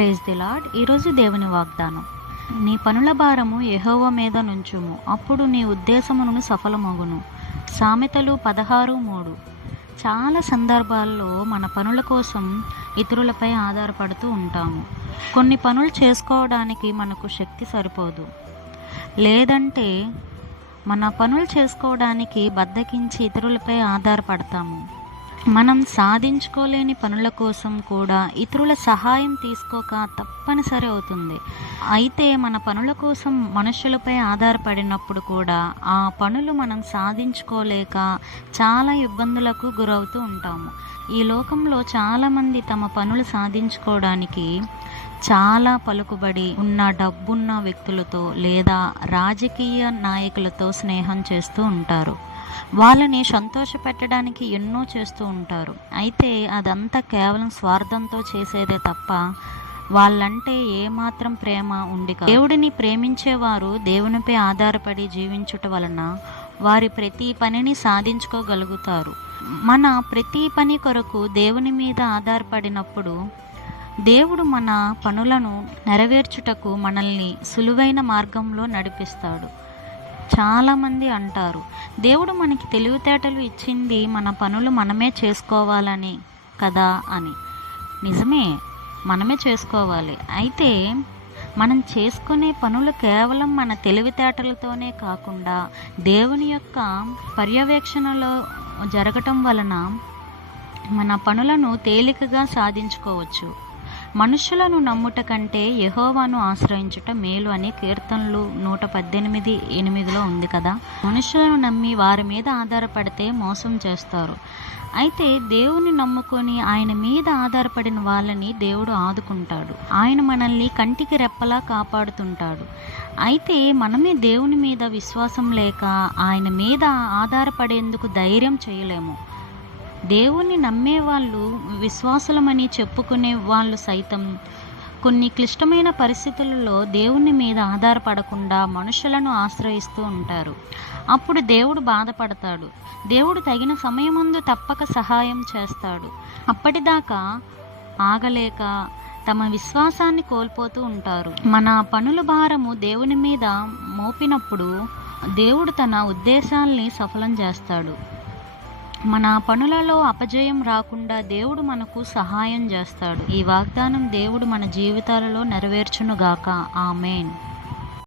Praise the lord. ఈరోజు దేవుని వాగ్దానం, నీ పనుల భారము యెహోవా మీద నుంచుము, అప్పుడు నీ ఉద్దేశమును సఫలమగును. సామెతలు 16:3. చాలా సందర్భాల్లో మన పనుల కోసం ఇతరులపై ఆధారపడుతూ ఉంటాము. కొన్ని పనులు చేసుకోవడానికి మనకు శక్తి సరిపోదు, లేదంటే మన పనులు చేసుకోవడానికి బద్దకించి ఇతరులపై ఆధారపడతాము. మనం సాధించుకోలేని పనుల కోసం కూడా ఇతరుల సహాయం తీసుకోక తప్పనిసరి అవుతుంది. అయితే మన పనుల కోసం మనుషులపై ఆధారపడినప్పుడు కూడా ఆ పనులు మనం సాధించుకోలేక చాలా ఇబ్బందులకు గురవుతూ ఉంటాము. ఈ లోకంలో చాలామంది తమ పనులు సాధించుకోవడానికి చాలా పలుకుబడి ఉన్న డబ్బున్న వ్యక్తులతో లేదా రాజకీయ నాయకులతో స్నేహం చేస్తూ ఉంటారు. వాళ్ళని సంతోషపెట్టడానికి ఎన్నో చేస్తూ ఉంటారు. అయితే అదంతా కేవలం స్వార్థంతో చేసేదే తప్ప వాళ్ళంటే ఏమాత్రం ప్రేమ ఉండి కాదు. దేవుడిని ప్రేమించేవారు దేవునిపై ఆధారపడి జీవించుట వలన వారి ప్రతి పనిని సాధించుకోగలుగుతారు. మన ప్రతి పని కొరకు దేవుని మీద ఆధారపడినప్పుడు దేవుడు మన పనులను నెరవేర్చుటకు మనల్ని సులువైన మార్గంలో నడిపిస్తాడు. చాలామంది అంటారు, దేవుడు మనకి తెలివితేటలు ఇచ్చింది మన పనులు మనమే చేసుకోవాలని కదా అని. నిజమే, మనమే చేసుకోవాలి. అయితే మనం చేసుకునే పనులు కేవలం మన తెలివితేటలతోనే కాకుండా దేవుని యొక్క పర్యవేక్షణలో జరగటం వలన మన పనులను తేలికగా సాధించుకోవచ్చు. మనుషులను నమ్ముట కంటే యెహోవాను ఆశ్రయించుట మేలు అని కీర్తనలు 118:8 ఉంది కదా. మనుషులను నమ్మి వారి మీద ఆధారపడితే మోసం చేస్తారు. అయితే దేవుని నమ్ముకొని ఆయన మీద ఆధారపడిన వాళ్ళని దేవుడు ఆదుకుంటాడు. ఆయన మనల్ని కంటికి రెప్పలా కాపాడుతుంటాడు. అయితే మనమే దేవుని మీద విశ్వాసం లేక ఆయన మీద ఆధారపడేందుకు ధైర్యం చేయలేము. దేవుణ్ణి నమ్మేవాళ్ళు, విశ్వాసులమని చెప్పుకునే వాళ్ళు సైతం కొన్ని క్లిష్టమైన పరిస్థితులలో దేవుని మీద ఆధారపడకుండా మనుషులను ఆశ్రయిస్తూ ఉంటారు. అప్పుడు దేవుడు బాధపడతాడు. దేవుడు తగిన సమయమందు తప్పక సహాయం చేస్తాడు. అప్పటిదాకా ఆగలేక తమ విశ్వాసాన్ని కోల్పోతూ ఉంటారు. మన పనుల భారము దేవుని మీద మోపినప్పుడు దేవుడు తన ఉద్దేశాల్ని సఫలం చేస్తాడు. మన పనులలో అపజయం రాకుండా దేవుడు మనకు సహాయం చేస్తాడు. ఈ వాగ్దానం దేవుడు మన జీవితాలలో నెరవేర్చునుగాక. ఆమేన్.